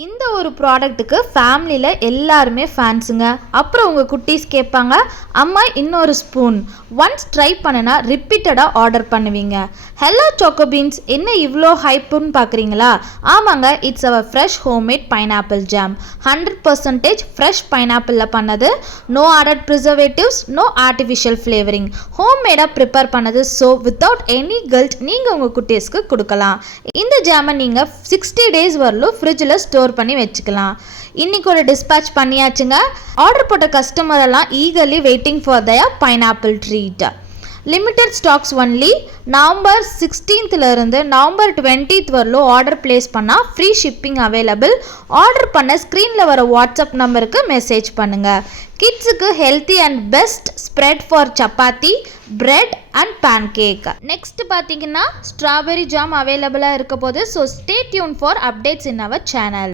இந்த ஒரு ப்ராடக்ட்டுக்கு ஃபேமிலியில் எல்லாருமே ஃபேன்ஸுங்க. அப்புறம் உங்கள் குட்டீஸ் கேட்பாங்க, அம்மா இன்னொரு ஸ்பூன். ஒன்ஸ் ட்ரை பண்ணினா ரிப்பீட்டடாக ஆர்டர் பண்ணுவீங்க. ஹலோ சாக்கோபீன்ஸ், என்ன இவ்வளோ ஹைப்புன்னு பார்க்குறீங்களா? ஆமாங்க, it's our fresh homemade pineapple jam. 100% fresh பைனாப்பிளில் பண்ணது. No added preservatives, no artificial flavouring. ஹோம்மேடாக ப்ரிப்பேர் பண்ணது. ஸோ வித்தவுட் எனி கில்ட் நீங்கள் உங்கள் குட்டீஸ்க்கு கொடுக்கலாம். இந்த ஜாமை நீங்கள் 60 days வரலும் ஃப்ரிட்ஜில் ஸ்டோர் பண்ணி வச்சுக்கலாம். இன்னைக்கு ஒரு டிஸ்பேட்ச் பண்ணியாச்சுங்க. ஆர்டர் போட்ட கஸ்டமர் எல்லாம் eagerly waiting for their pineapple treat. Limited stocks only. November 16th இருந்து நவம்பர் 20th வரலும் ஆர்டர் பிளேஸ் பண்ணால் ஃப்ரீ ஷிப்பிங் அவைலபிள். ஆர்டர் பண்ண ஸ்க்ரீனில் வர வாட்ஸ்அப் நம்பருக்கு மெசேஜ் பண்ணுங்கள். கிட்ஸுக்கு healthy and best spread for chapati, bread and pancake. Next பார்த்தீங்கன்னா ஸ்ட்ராபெரி ஜாம் அவைலபிளாக இருக்க போது. So stay tuned for updates in our channel.